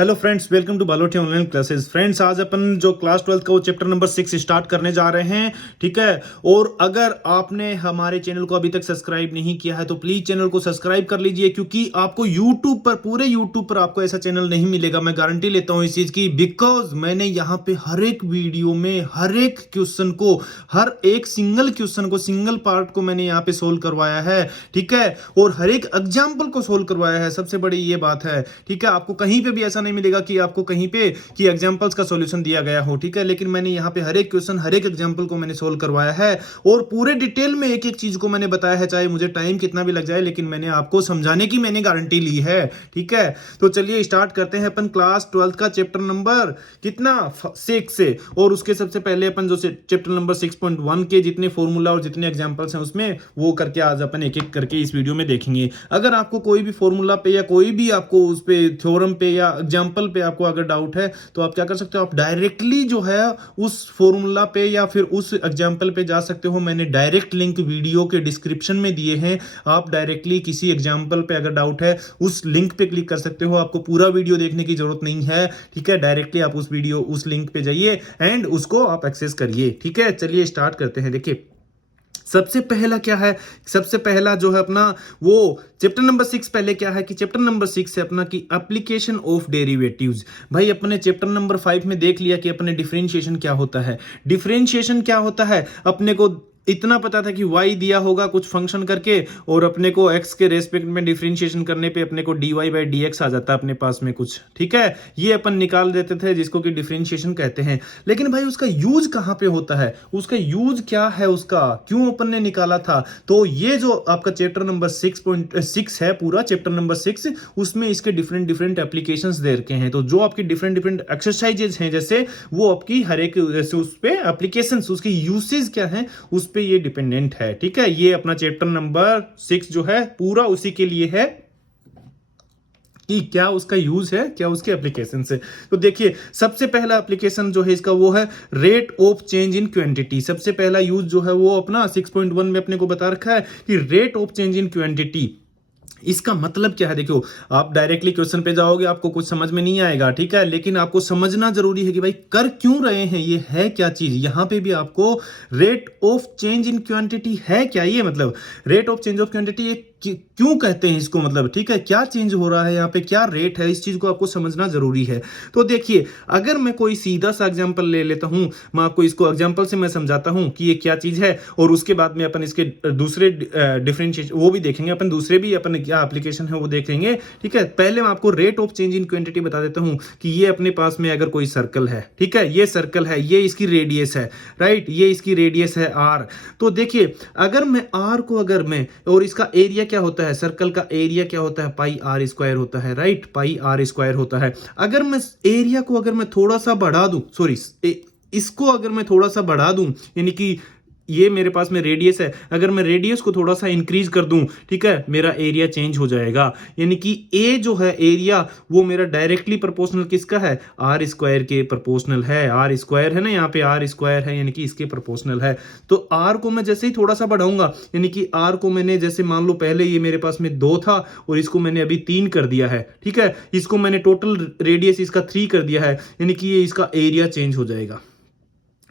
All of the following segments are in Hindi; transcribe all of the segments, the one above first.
Hello friends, welcome to Balotia online classes. Friends, आज अपन जो क्लास 12 का वो चैप्टर नंबर 6 स्टार्ट करने जा रहे हैं, ठीक है। और अगर आपने हमारे चैनल को अभी तक सब्सक्राइब नहीं किया है तो प्लीज चैनल को सब्सक्राइब कर लीजिए, क्योंकि आपको यूट्यूब पर, पूरे यूट्यूब पर आपको ऐसा चैनल नहीं मिलेगा। मैं गारंटी लेता हूं इस चीज की, बिकॉज मैंने यहाँ पे हर एक वीडियो में हर एक क्वेश्चन को, हर एक सिंगल क्वेश्चन को, सिंगल पार्ट को मैंने यहाँ पे सोल्व करवाया है, ठीक है। और हर एक एग्जाम्पल को सोल्व करवाया है, सबसे बड़ी ये बात है, ठीक है। आपको कहीं पे भी ऐसा नहीं मिलेगा कि आपको कहीं पे कि एग्जांपल्स का सॉल्यूशन दिया गया हो, ठीक है। लेकिन मैंने यहाँ पे हर एक क्वेश्चन, हर एक एग्जांपल को मैंने सोल्व करवाया है और पूरे डिटेल में एक एक चीज को मैंने बताया है, चाहे मुझे टाइम कितना भी लग जाए, लेकिन मैंने आपको समझाने की मैंने गारंटी ली है, ठीक है। तो चलिए स्टार्ट करते हैं अपन क्लास 12 का चैप्टर नंबर कितना 6 से। और उसके सबसे पहले अपन जो चैप्टर नंबर 6.1 के जितने फॉर्मूला और जितने एग्जांपल्स हैं उसमें वो करके आज अपन एक एक करके इस वीडियो में देखेंगे। अगर आपको कोई भी फॉर्मूला पे या कोई भी आपको उस पे थ्योरम पे या एग्जाम्पल पे आपको अगर डाउट है तो आप क्या कर सकते हो, आप डायरेक्टली जो है उस फॉर्मूला पे या फिर उस एग्जाम्पल पे जा सकते हो। मैंने डायरेक्ट लिंक वीडियो के डिस्क्रिप्शन में दिए हैं। आप डायरेक्टली किसी एग्जाम्पल पे अगर डाउट है उस लिंक पे क्लिक कर सकते हो। आपको पूरा वीडियो देखने की जरूरत नहीं है, ठीक है। डायरेक्टली आप उस वीडियो, उस लिंक पे जाइए एंड उसको आप एक्सेस करिए, ठीक है। चलिए स्टार्ट करते हैं। देखिए सबसे पहला क्या है, सबसे पहला जो है अपना वो चैप्टर नंबर 6, पहले क्या है कि चैप्टर नंबर 6 है अपना कि एप्लीकेशन ऑफ डेरिवेटिव्स। भाई अपने चैप्टर नंबर 5 में देख लिया कि अपने डिफरेंशिएशन क्या होता है। डिफरेंशिएशन क्या होता है, अपने को इतना पता था कि y दिया होगा कुछ फंक्शन करके और अपने को x के रेस्पेक्ट में डिफरेंशिएशन करने पे अपने को dy बाई dx आ जाता है अपने पास में कुछ, ठीक है। ये अपन निकाल देते थे जिसको कि डिफरेंशिएशन कहते हैं। लेकिन भाई उसका यूज कहां पे होता है, उसका यूज क्या है, उसका क्यों अपन ने निकाला था, तो ये जो आपका चैप्टर नंबर 6.6 है, पूरा चैप्टर नंबर 6, उसमें इसके डिफरेंट डिफरेंट एप्लीकेशंस दे रखे हैं। तो जो आपकी डिफरेंट डिफरेंट एक्सरसाइजेज हैं जैसे वो आपकी हर एक जैसे उस पे एप्लीकेशंस, उसकी यूसेज क्या है उस पे ये डिपेंडेंट है, ठीक है। ये अपना चैप्टर नंबर 6 जो है पूरा उसी के लिए है कि क्या उसका यूज है, क्या उसके एप्लीकेशन है। तो देखिए सबसे पहला एप्लीकेशन जो है इसका वो है rate of change in quantity. सबसे पहला यूज जो है वो अपना 6.1 में अपने को बता रखा है कि rate of change in quantity. इसका मतलब क्या है, देखो आप डायरेक्टली क्वेश्चन पे जाओगे आपको कुछ समझ में नहीं आएगा, ठीक है। लेकिन आपको समझना जरूरी है कि भाई कर क्यों रहे हैं, ये है क्या चीज। यहां पे भी आपको rate of change in quantity है क्या, ये मतलब rate of change of quantity क्यों कहते हैं इसको, मतलब ठीक है, क्या चेंज हो रहा है यहाँ पे, क्या रेट है, इस चीज को आपको समझना जरूरी है। तो देखिए अगर मैं कोई सीधा सा एग्जांपल ले लेता हूं, मैं आपको इसको एग्जांपल से मैं समझाता हूं कि ये क्या चीज है और उसके बाद में अपन इसके दूसरे डिफरेंशिएशन वो भी देखेंगे, अपन दूसरे भी अपन क्या एप्लीकेशन है वो देखेंगे, ठीक है। पहले मैं आपको rate of change in quantity बता देता हूं कि ये अपने पास में अगर कोई सर्कल है, ठीक है, ये सर्कल है, ये इसकी रेडियस है, राइट, ये इसकी रेडियस है r। तो देखिए अगर मैं r को, अगर मैं, और इसका एरिया क्या होता है, सर्कल का एरिया क्या होता है, पाई आर स्क्वायर होता है, राइट, पाई आर स्क्वायर होता है। अगर मैं एरिया को अगर मैं थोड़ा सा बढ़ा दूं, सॉरी इसको अगर मैं थोड़ा सा बढ़ा दूं, यानी कि ये मेरे पास में रेडियस है, अगर मैं रेडियस को थोड़ा सा इंक्रीज कर दूं, ठीक है, मेरा एरिया चेंज हो जाएगा। यानी कि ए जो है एरिया वो मेरा डायरेक्टली प्रोपोर्शनल किसका है, आर स्क्वायर के प्रोपोर्शनल है। आर स्क्वायर है ना, यहाँ पे आर स्क्वायर है, यानी कि इसके प्रोपोर्शनल है। तो आर को मैं जैसे ही थोड़ा सा बढ़ाऊंगा, यानी कि आर को मैंने जैसे मान लो पहले ये मेरे पास में 2 था और इसको मैंने अभी 3 कर दिया है, ठीक है, इसको मैंने टोटल रेडियस इसका 3 कर दिया है, यानी कि ये इसका एरिया चेंज हो जाएगा,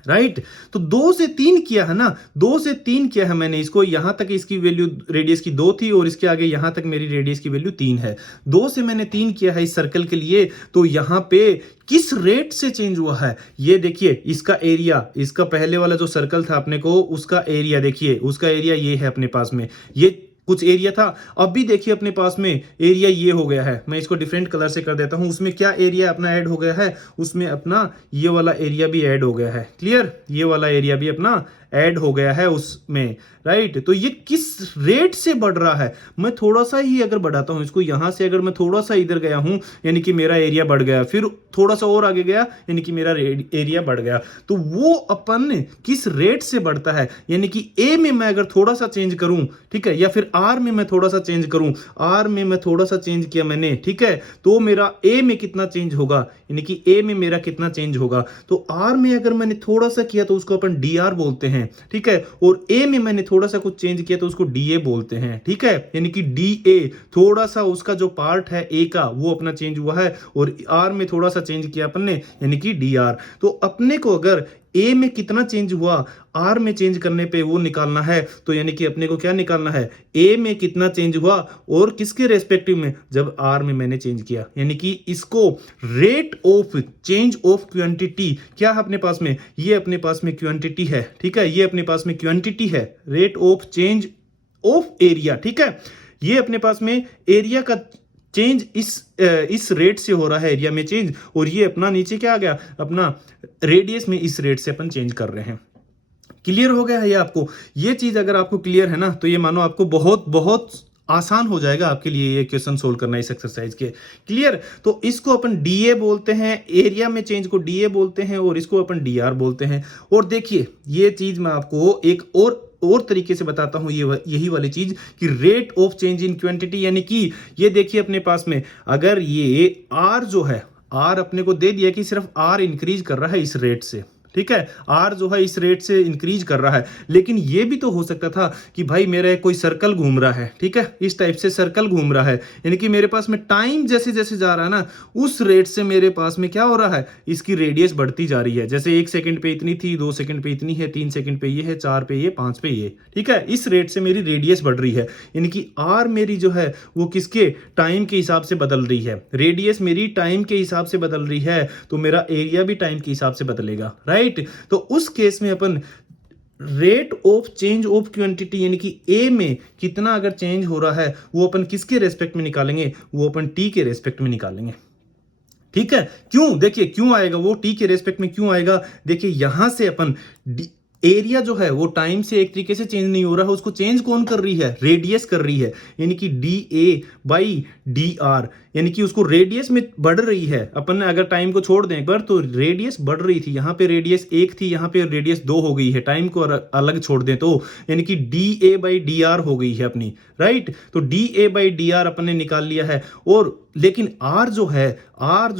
राइट। तो 2 से 3 किया है ना, 2 से 3 किया है मैंने इसको, यहां तक इसकी वैल्यू रेडियस की 2 थी और इसके आगे यहां तक मेरी रेडियस की वैल्यू 3 है। 2 से मैंने 3 किया है इस सर्कल के लिए, तो यहां पे किस रेट से चेंज हुआ है, ये देखिए इसका एरिया, इसका पहले वाला जो सर्कल था अपने को उसका एरिया देखिए, उसका एरिया ये है अपने पास में, ये कुछ एरिया था। अब भी देखिए अपने पास में एरिया ये हो गया है, मैं इसको डिफरेंट कलर से कर देता हूं। उसमें क्या एरिया अपना ऐड हो गया है, उसमें अपना ये वाला एरिया भी ऐड हो गया है, क्लियर, ये वाला एरिया भी अपना ऐड हो गया है उसमें, राइट। तो ये किस रेट से बढ़ रहा है, मैं थोड़ा सा ही अगर बढ़ाता हूं इसको, यहां से अगर मैं थोड़ा सा इधर गया हूं यानी कि मेरा एरिया बढ़ गया, फिर थोड़ा सा और आगे गया यानी कि मेरा एरिया बढ़ गया। तो वो अपन किस रेट से बढ़ता है, यानी कि ए में मैं अगर थोड़ा सा चेंज करूं, ठीक है, या फिर आर में मैं थोड़ा सा चेंज करूं, आर में मैं थोड़ा सा चेंज किया मैंने, ठीक है, तो मेरा ए में कितना चेंज होगा, यानी कि ए में मेरा कितना चेंज होगा। तो आर में अगर मैंने थोड़ा सा किया तो उसको अपन डी आर बोलते हैं, हैं, ठीक है। और ए में मैंने थोड़ा सा कुछ चेंज किया तो उसको डी ए बोलते हैं, ठीक है। यानी कि डी ए थोड़ा सा उसका जो पार्ट है ए का वो अपना चेंज हुआ है, और आर में थोड़ा सा चेंज किया अपन ने, यानी कि डी आर। तो अपने को अगर ए में कितना चेंज हुआ आर में चेंज करने पे वो निकालना है, तो यानी कि अपने को क्या निकालना है, ए में कितना चेंज हुआ और किसके रेस्पेक्टिव में, जब आर में मैंने चेंज किया। यानी कि इसको rate of change of quantity क्या है अपने पास में, ये अपने पास में क्वांटिटी है, ठीक है। ये अपने पास में क्वांटिटी है, rate of change of area, ठीक है। ये अपने पास में एरिया का चेंज इस रेट से हो रहा है, एरिया में चेंज, और ये अपना नीचे क्या आ गया, अपना रेडियस में इस रेट से अपन चेंज कर रहे हैं। क्लियर हो गया है ये आपको? ये चीज अगर आपको क्लियर है ना, तो ये मानो आपको बहुत बहुत आसान हो जाएगा आपके लिए ये क्वेश्चन सोल्व करना इस एक्सरसाइज के। क्लियर? तो इसको अपन डीए बोलते हैं, एरिया में चेंज को डीए बोलते हैं, और इसको अपन डीआर बोलते हैं। और देखिए ये चीज मैं आपको एक और तरीके से बताता हूं, ये यही वाली चीज कि rate of change in quantity, यानी कि ये देखिए अपने पास में अगर ये आर जो है, आर अपने को दे दिया कि सिर्फ आर इंक्रीज कर रहा है इस रेट से, ठीक है। आर जो है इस रेट से इंक्रीज कर रहा है, लेकिन ये भी तो हो सकता था कि भाई मेरा कोई सर्कल घूम रहा है, ठीक है, इस टाइप से सर्कल घूम रहा है, यानी कि मेरे पास में टाइम जैसे जैसे जा रहा है ना, उस रेट से मेरे पास में क्या हो रहा है, इसकी रेडियस बढ़ती जा रही है। जैसे 1 सेकंड पे इतनी थी, 2 सेकंड पे इतनी है, 3 सेकंड पे ये है, 4 पे ये, 5 पे ये, ठीक है। इस रेट से मेरी रेडियस बढ़ रही है, यानी कि आर मेरी जो है वो किसके, टाइम के हिसाब से बदल रही है। रेडियस मेरी टाइम के हिसाब से बदल रही है, तो मेरा एरिया भी टाइम के हिसाब से बदलेगा, राइट। तो उस केस में अपन rate of change of quantity, यानी कि ए में कितना अगर चेंज हो रहा है, वो अपन किसके रेस्पेक्ट में निकालेंगे, वो अपन टी के रेस्पेक्ट में निकालेंगे, ठीक है। क्यों? देखिए क्यों आएगा वो टी के रेस्पेक्ट में, क्यों आएगा, देखिए यहां से अपन एरिया जो है वो टाइम से एक तरीके से चेंज नहीं हो रहा है, उसको चेंज कौन कर रही है, रेडियस कर रही है, यानी कि D A by D R, यानी कि उसको रेडियस में बढ़ रही है। अपन ने अगर टाइम को छोड़ दें एक बार, तो रेडियस बढ़ रही थी, यहां पे रेडियस 1 थी, यहां पे रेडियस 2 हो गई है, टाइम को अलग छोड़ दें तो, यानी कि D A by D R हो गई है अपनी, राइट। तो D A by D R अपन ने निकाल लिया है। और लेकिन आर जो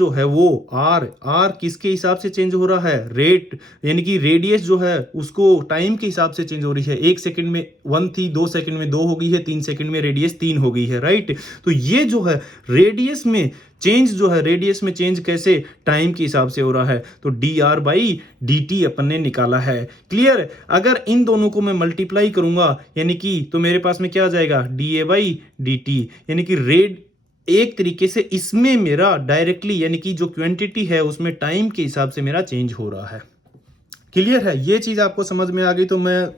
है वो आर किसके हिसाब से चेंज हो रहा है, रेट, यानी कि रेडियस जो है उसको टाइम के हिसाब से चेंज हो रही है। 1 सेकंड में 1 थी, 2 सेकंड में 2 हो गई है, 3 सेकंड में रेडियस 3 हो गई है, राइट। तो ये जो है रेडियस में चेंज जो है, रेडियस में चेंज कैसे, टाइम के हिसाब से हो रहा है, तो D R by D T अपन ने निकाला है। क्लियर? अगर इन दोनों को मैं मल्टीप्लाई करूंगा, यानी कि तो मेरे पास में क्या आ जाएगा, D A by D T, यानी कि रेड एक तरीके से इसमें मेरा डायरेक्टली, यानी कि जो क्वांटिटी है उसमें टाइम के हिसाब से मेरा चेंज हो रहा है। क्लियर है? ये चीज आपको समझ में आ गई तो मैं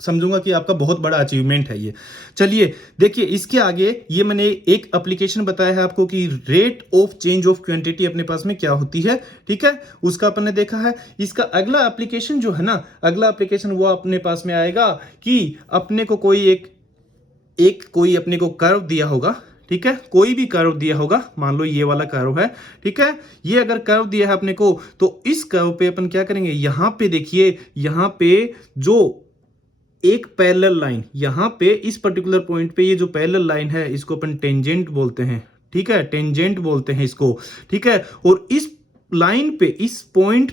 समझूंगा कि आपका बहुत बड़ा अचीवमेंट है ये। चलिए देखिए इसके आगे ये मैंने एक एप्लीकेशन बताया है आपको कि rate of change of quantity अपने पास में क्या होती है, ठीक है, उसका अपन ने देखा है। इसका अगला एप्लीकेशन जो है ना, अगला एप्लीकेशन वो अपने पास में आएगा कि अपने को कोई अपने को कर्व दिया होगा, ठीक है, कोई भी कर्व दिया होगा, मान लो ये वाला कर्व है, ठीक है। ये अगर कर्व दिया है अपने को, तो इस कर्व पे अपन क्या करेंगे, यहां पे देखिए, यहां पे जो एक पैरेलल लाइन, यहां पे इस पर्टिकुलर पॉइंट पे ये जो पैरेलल लाइन है इसको अपन टेंजेंट बोलते हैं, ठीक है, टेंजेंट बोलते हैं इसको, ठीक है। और इस लाइन पे, इस पॉइंट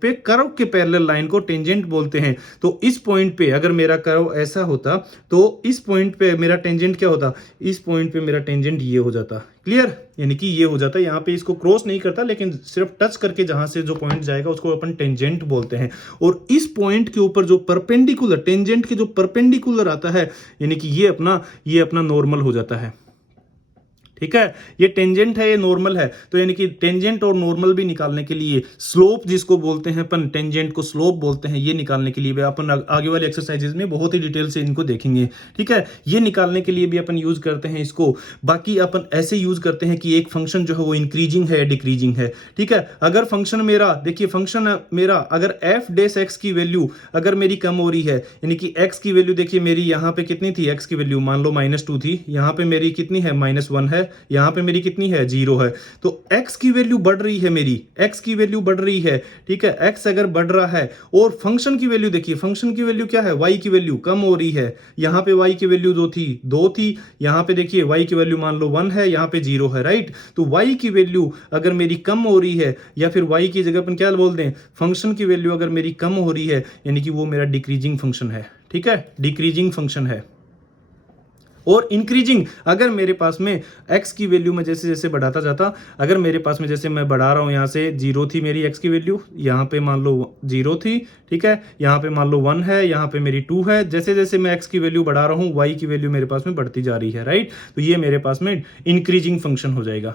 पे कर्व के पैरेलल लाइन को टेंजेंट बोलते हैं। तो इस पॉइंट पे अगर मेरा कर्व ऐसा होता, तो इस पॉइंट पे मेरा टेंजेंट क्या होता, इस पॉइंट पे मेरा टेंजेंट ये हो जाता। क्लियर? यानी कि ये हो जाता है, यहाँ पे इसको क्रॉस नहीं करता, लेकिन सिर्फ टच करके जहां से जो पॉइंट जाएगा उसको अपन टेंजेंट बोलते हैं। और इस पॉइंट के ऊपर जो परपेंडिकुलर, टेंजेंट के जो परपेंडिकुलर आता है, यानी कि ये अपना नॉर्मल हो जाता है, ठीक है। ये टेंजेंट है, ये नॉर्मल है, तो यानी कि टेंजेंट और नॉर्मल भी निकालने के लिए, स्लोप जिसको बोलते हैं अपन, टेंजेंट को स्लोप बोलते हैं, ये निकालने के लिए भी अपन आगे वाले एक्सरसाइजेज में बहुत ही डिटेल से इनको देखेंगे, ठीक है। ये निकालने के लिए भी अपन यूज करते हैं इसको। बाकी अपन ऐसे यूज करते हैं कि एक फंक्शन जो है वो इंक्रीजिंग है, डिक्रीजिंग है, ठीक है। अगर फंक्शन मेरा, देखिए फंक्शन मेरा अगर एफ डेस एक्स की वैल्यू अगर मेरी कम हो रही है, यानी कि एक्स की वैल्यू देखिए मेरी यहाँ पे कितनी थी, एक्स की वैल्यू मान लो -2 थी, यहाँ पे मेरी कितनी है, -1 है, यहाँ पे मेरी कितनी है 0 है। तो x की वैल्यू बढ़ रही है, मेरी x की वैल्यू बढ़ रही है, ठीक है। x अगर बढ़ रहा है और फंक्शन की वैल्यू देखिए, फंक्शन की वैल्यू क्या है, y की वैल्यू कम हो रही है। यहाँ पे y की वैल्यू 2 थी, यहाँ पे देखिए y की वैल्यू मान लो 1 है, यहाँ पे 0 है, राइट। तो y की वैल्यू अगर मेरी कम हो रही है, या फिर y की जगह अपन क्या बोल दें, फंक्शन की वैल्यू अगर मेरी कम हो रही है, यानी कि वो मेरा डिक्रीजिंग फंक्शन है, ठीक है, डिक्रीजिंग फंक्शन है। और इंक्रीजिंग, अगर मेरे पास में x की वैल्यू में जैसे जैसे बढ़ाता जाता, अगर मेरे पास में जैसे मैं बढ़ा रहा हूँ, यहाँ से 0 थी मेरी x की वैल्यू, यहाँ पे मान लो 0 थी, ठीक है, यहाँ पे मान लो 1 है, यहाँ पे मेरी 2 है। जैसे जैसे मैं x की वैल्यू बढ़ा रहा हूँ, y की वैल्यू मेरे पास में बढ़ती जा रही है, राइट। तो ये मेरे पास में इंक्रीजिंग फंक्शन हो जाएगा,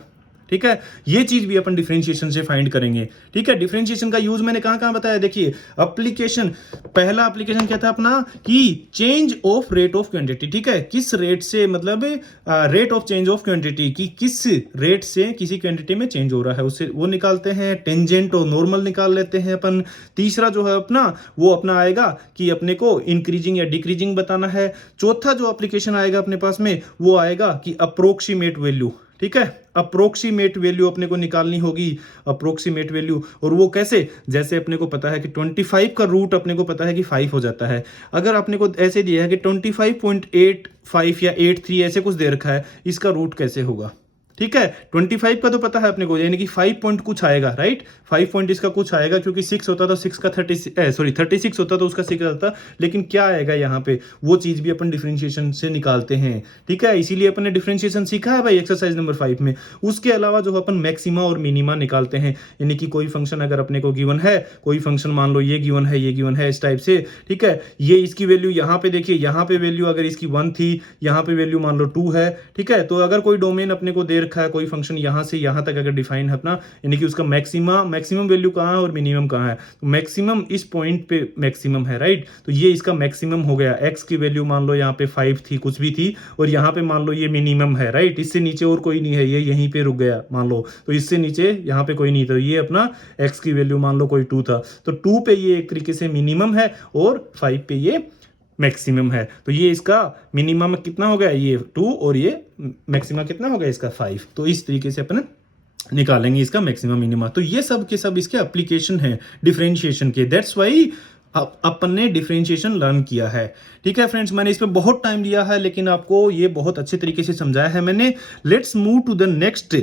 ठीक है। ये चीज भी अपन डिफरेंशिएशन से फाइंड करेंगे, ठीक है। डिफरेंशिएशन का यूज मैंने कहां कहां बताया, देखिए एप्लीकेशन, पहला एप्लीकेशन क्या था अपना कि change of rate of quantity, ठीक है। किस रेट से, मतलब rate of change of quantity की किस रेट से किसी क्वांटिटी में चेंज हो रहा है, उससे वो निकालते हैं। टेंजेंट और नॉर्मल निकाल लेते हैं अपन। तीसरा जो है अपना, वो अपना आएगा कि अपने को इंक्रीजिंग या डिक्रीजिंग बताना है। चौथा जो एप्लीकेशन आएगा अपने पास में, वो आएगा कि अप्रोक्सीमेट वैल्यू, ठीक है। अप्रोक्सीमेट वैल्यू अपने को निकालनी होगी, अप्रोक्सीमेट वैल्यू। और वो कैसे, जैसे अपने को पता है कि 25 का रूट अपने को पता है कि 5 हो जाता है। अगर अपने को ऐसे दिया है कि 25.85 या 83 ऐसे कुछ दे रखा है, इसका रूट कैसे होगा, ठीक है। 25 का तो पता है अपने को, यानी कि 5 पॉइंट कुछ आएगा, राइट। 5 पॉइंट इसका कुछ आएगा, क्योंकि 6 होता तो 6 का 36 होता तो उसका 6 आता। लेकिन क्या आएगा यहाँ पे, वो चीज भी अपन डिफरेंशिएशन से निकालते हैं, ठीक है। इसीलिए अपन ने डिफरेंशिएशन सीखा है भाई एक्सरसाइज नंबर 5 में। उसके अलावा जो अपन मैक्सिमा और मिनिमा निकालते हैं, यानी कि कोई फंक्शन अगर अपने को गिवन है, कोई फंक्शन मान लो ये गिवन है, ये गिवन है, इस टाइप से, ठीक है। ये इसकी वैल्यू यहाँ पे देखिए, यहाँ पे वैल्यू अगर इसकी 1 थी, यहाँ पे वैल्यू मान लो 2 है, ठीक है। तो अगर कोई डोमेन अपने को दे रखा है, कोई फंक्शन यहां से यहां तक अगर डिफाइन है अपना, यानी कि उसका मैक्सिमम वैल्यू कहां है और मिनिमम कहां है, तो मैक्सिमम इस पॉइंट पे मैक्सिमम है, राइट। तो ये इसका मैक्सिमम हो गया। एक्स की वैल्यू मान लो यहाँ पे 5 थी, कुछ भी थी, और यहाँ पे मान लो ये मिनिमम है, राइट। इससे नीचे और कोई नहीं है, ये यहीं पे रुक गया मान लो, तो इससे नीचे यहाँ पे कोई नहीं था। ये अपना एक्स की वैल्यू मान लो कोई 2 था, तो 2 पे ये एक तरीके से मिनिमम है और 5 पे ये मैक्सिमम है। तो ये इसका मिनिमम कितना हो गया, ये 2, और ये मैक्सिमम कितना हो गया इसका 5। तो इस तरीके से अपन निकालेंगे इसका मैक्सिमम मिनिमा। तो ये सब के सब इसके एप्लीकेशन है डिफरेंशिएशन के। दैट्स वाई अपन ने डिफरेंशिएशन लर्न किया है, ठीक है फ्रेंड्स। मैंने इस पे बहुत टाइम लिया है, लेकिन आपको ये बहुत अच्छे तरीके से समझाया है मैंने। Let's move to the next.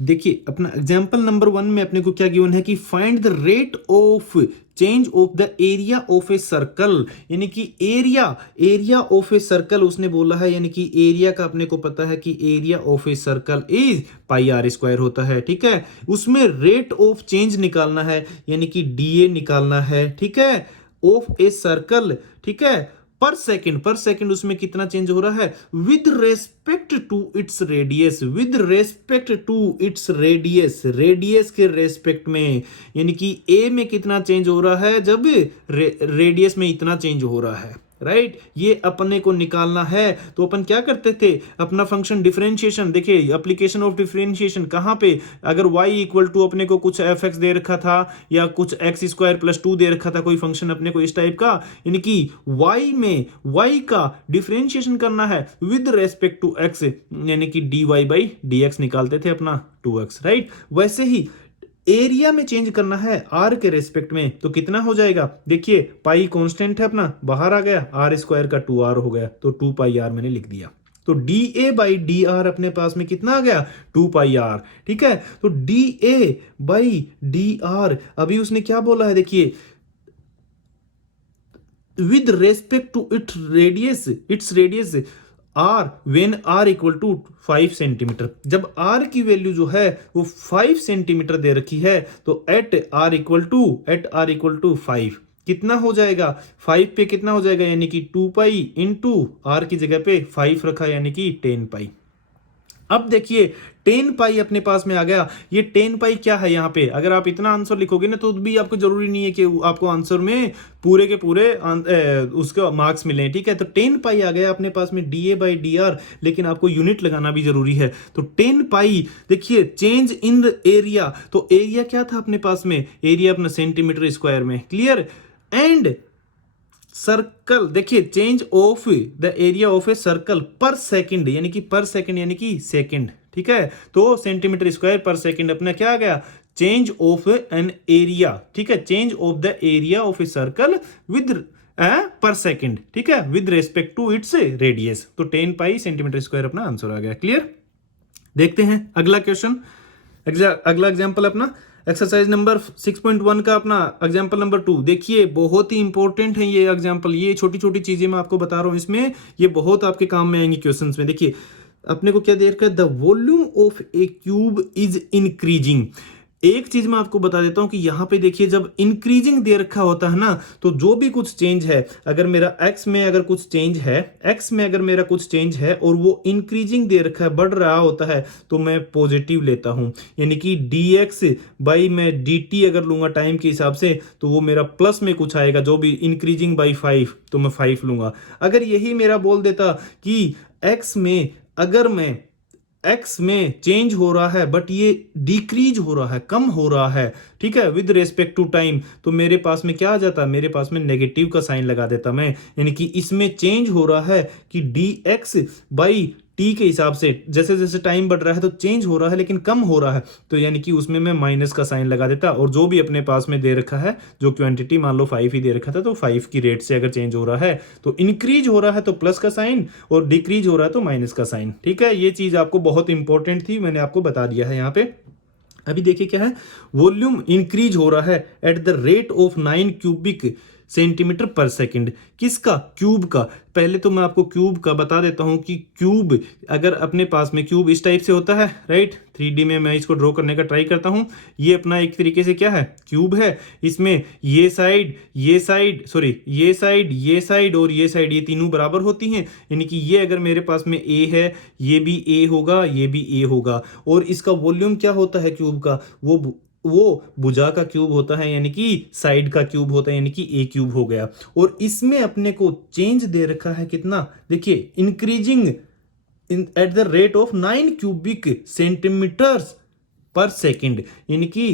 देखिए अपना एग्जाम्पल नंबर 1 में अपने को क्या गिवन है कि find the rate of change of the area of a circle, यानी कि एरिया ऑफ ए सर्कल उसने बोला है, यानी कि एरिया का अपने को पता है कि area of a circle is pi r square होता है, ठीक है। उसमें रेट ऑफ चेंज निकालना है, यानी कि डीए निकालना है, ठीक है, ऑफ ए सर्कल, ठीक है। पर सेकंड उसमें कितना चेंज हो रहा है with respect to its radius, with respect to its radius, radius के रेस्पेक्ट में, यानी कि ए में कितना चेंज हो रहा है जब रेडियस में इतना चेंज हो रहा है, राइट। ये अपने को निकालना है। तो अपन क्या करते थे, अपना फंक्शन डिफरेंशिएशन, देखिए एप्लीकेशन ऑफ डिफरेंशिएशन कहां पे, अगर y इक्वल टू अपने को कुछ एफ एक्स दे रखा था, या कुछ एक्स स्क्वायर प्लस 2 दे रखा था, कोई फंक्शन अपने को इस टाइप का, यानी कि y में y का डिफरेंशिएशन करना है विद रेस्पेक्ट टू x, यानी कि dy बाई dx निकालते थे अपना 2x, राइट। वैसे ही एरिया में चेंज करना है आर के रेस्पेक्ट में, तो कितना हो जाएगा, देखिए पाई कांस्टेंट है अपना, बाहर आ गया, आर स्क्वायर का 2r हो गया, तो 2 पाई आर मैंने लिख दिया। तो D A by D R अपने पास में कितना आ गया 2 पाई आर, ठीक है। तो D A by D r, अभी उसने क्या बोला है देखिए, with respect to its radius r when r equal to 5 centimetre. जब आर की वैल्यू जो है वो 5 सेंटीमीटर दे रखी है, तो एट आर इक्वल टू 5 कितना हो जाएगा, 5 पे कितना हो जाएगा, यानी कि 2 पाई इंटू आर की जगह पे 5 रखा, यानी कि 10 पाई। अब देखिए 10 पाई अपने पास में आ गया। ये 10 पाई क्या है, यहाँ पे अगर आप इतना आंसर लिखोगे ना, तो भी आपको जरूरी नहीं है कि आपको आंसर में पूरे के पूरे उसके मार्क्स मिले, ठीक है। तो 10 पाई आ गया अपने पास में D A by D R, लेकिन आपको यूनिट लगाना भी जरूरी है। तो 10 पाई देखिए चेंज इन एरिया, तो एरिया क्या था अपने पास में, एरिया अपना सेंटीमीटर स्क्वायर में, क्लियर। एंड सर्कल, देखिए change of the area of a circle पर सेकंड, यानी कि पर सेकंड यानी कि सेकंड, ठीक है। तो सेंटीमीटर स्क्वायर पर सेकंड अपना क्या आ गया, चेंज ऑफ एन एरिया, ठीक है, change of the area of a circle with per second, ठीक है, with respect to its radius. तो 10 पाई सेंटीमीटर स्क्वायर अपना आंसर आ गया। क्लियर। देखते हैं अगला क्वेश्चन, अगला एग्जांपल अपना एक्सरसाइज नंबर 6.1 का अपना एग्जांपल नंबर 2। देखिए बहुत ही इंपॉर्टेंट है ये एग्जांपल, ये छोटी छोटी चीजें मैं आपको बता रहा हूं, इसमें ये बहुत आपके काम में आएंगी क्वेश्चंस में। देखिए अपने को क्या दे रखा है, the volume of A cube is increasing. एक चीज मैं आपको बता देता हूं कि यहां पे देखिए जब इंक्रीजिंग दे रखा होता है ना, तो जो भी कुछ चेंज है, अगर मेरा एक्स में अगर कुछ चेंज है, एक्स में अगर मेरा कुछ चेंज है और वो इंक्रीजिंग दे रखा है, बढ़ रहा होता है, तो मैं पॉजिटिव लेता हूं, यानी कि dx बाई मैं dt अगर लूंगा टाइम के हिसाब से, तो वो मेरा प्लस में कुछ आएगा, जो भी इंक्रीजिंग बाई 5, तो मैं 5 लूंगा। अगर यही मेरा बोल देता कि x में अगर मैं एक्स में चेंज हो रहा है बट ये डिक्रीज हो रहा है, कम हो रहा है, ठीक है, विद रेस्पेक्ट टू टाइम, तो मेरे पास में क्या आ जाता, मेरे पास में नेगेटिव का साइन लगा देता मैं, यानी कि इसमें चेंज हो रहा है कि dx बाई टी के हिसाब से, जैसे जैसे टाइम बढ़ रहा है तो चेंज हो रहा है लेकिन कम हो रहा है, तो यानी कि उसमें मैं माइनस का साइन लगा देता। और जो भी अपने पास में दे रखा है, जो क्वांटिटी मान लो 5 ही दे रखा था, तो 5 की रेट से अगर चेंज हो रहा है तो इंक्रीज हो रहा है तो प्लस का साइन, और डिक्रीज हो रहा है तो माइनस का साइन, ठीक है। ये चीज आपको बहुत इंपॉर्टेंट थी, मैंने आपको बता दिया है यहाँ पे। अभी देखिए क्या है, वॉल्यूम इंक्रीज हो रहा है eight the rate of 9 cubic centimetre पर सेकंड। किसका, क्यूब का। पहले तो मैं आपको क्यूब का बता देता हूं कि क्यूब अगर अपने पास में क्यूब इस टाइप से होता है, राइट, 3D में मैं इसको ड्रॉ करने का ट्राई करता हूं। ये अपना एक तरीके से क्या है, क्यूब है। इसमें ये साइड, ये साइड, सॉरी ये साइड, ये साइड और ये साइड, ये तीनों बराबर होती हैं, यानी कि ये अगर मेरे पास में ए है, ये भी ए होगा, ये भी ए होगा। और इसका वॉल्यूम क्या होता है क्यूब का, वो भुजा का क्यूब होता है, यानी कि साइड का क्यूब होता है, यानी कि ए क्यूब हो गया। और इसमें अपने को चेंज दे रखा है कितना, देखिए increasing at the rate of 9 cubic centimetres per second, यानी कि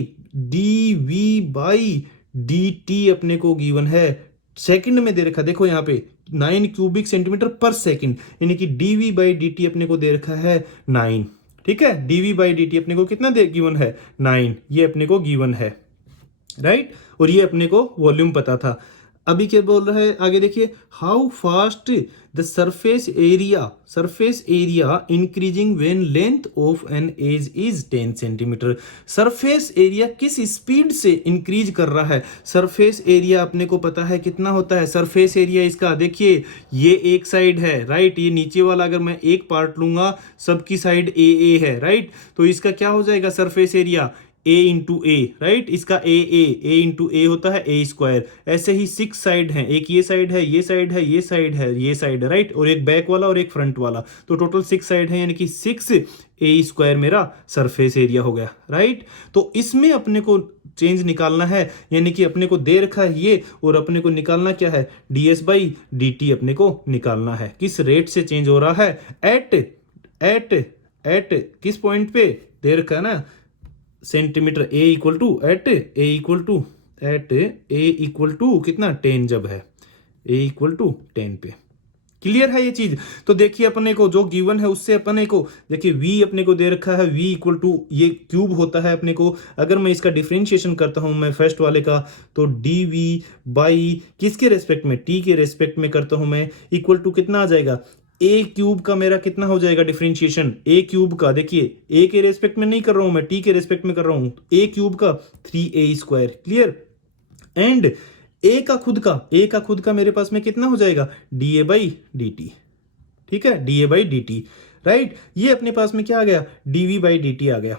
dv बाई dt अपने को गिवन है, सेकंड में दे रखा, देखो यहाँ पे 9 क्यूबिक सेंटीमीटर पर सेकंड, यानी कि dv बाई dt अपने को दे रखा है 9, ठीक है। dv बाई dt अपने को कितना दे गिवन है, 9, ये अपने को गिवन है, राइट। और ये अपने को वॉल्यूम पता था। अभी क्या बोल रहा है आगे देखिए, how fast the surface area increasing when length of an edge is 10 centimetre. Surface area किस स्पीड से इंक्रीज कर रहा है। सरफेस एरिया अपने को पता है कितना होता है, सरफेस एरिया इसका देखिए, ये एक साइड है, राइट, ये नीचे वाला अगर मैं एक पार्ट लूंगा, सबकी साइड ए है, राइट, तो इसका क्या हो जाएगा सरफेस एरिया, ए इंटू ए, राइट, इसका ए इंटू ए होता है ए स्क्वायर। ऐसे ही 6 साइड हैं, एक ये साइड है, ये साइड है, ये साइड है, ये साइड है, राइट, और एक बैक वाला और एक फ्रंट वाला, तो टोटल 6 साइड है, यानी कि 6 ए स्क्वायर मेरा सरफेस एरिया हो गया, राइट। तो इसमें अपने को चेंज निकालना है, यानी कि अपने को दे रखा है ये, और अपने को निकालना क्या है, ds बाई dt अपने को निकालना है। किस रेट से चेंज हो रहा है, एट किस पॉइंट पे दे रखा है ना, centimetre a equal to at a equal to कितना 10, जब है ए इक्वल टू 10 पे। क्लियर है ये चीज। तो देखिए अपने को जो गिवन है उससे अपने को देखिए v अपने को दे रखा है, v इक्वल टू ये क्यूब होता है अपने को। अगर मैं इसका डिफरेंशिएशन करता हूं मैं फर्स्ट वाले का, तो dv बाई किसके रेस्पेक्ट में, t के रेस्पेक्ट में करता हूं मैं, इक्वल टू कितना आ जाएगा, ए क्यूब का मेरा कितना हो जाएगा डिफरेंशिएशन, ए क्यूब का, देखिए ए के रेस्पेक्ट में नहीं कर रहा हूं मैं, टी के रेस्पेक्ट में कर रहा हूं, ए क्यूब का 3a स्क्वायर। क्लियर। एंड ए का खुद का मेरे पास में कितना हो जाएगा, da बाई dt, ठीक है, da बाई dt, राइट। ये अपने पास में क्या आ गया, dv बाई dt आ गया,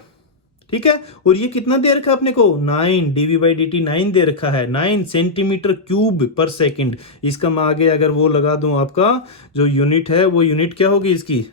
ठीक है। और ये कितना दे रखा है अपने को, 9, dv बाई dt 9 दे रखा है, 9 सेंटीमीटर क्यूब पर सेकंड। इसका मैं आगे अगर वो लगा दूं, आपका जो यूनिट है वो यूनिट क्या होगी इसकी,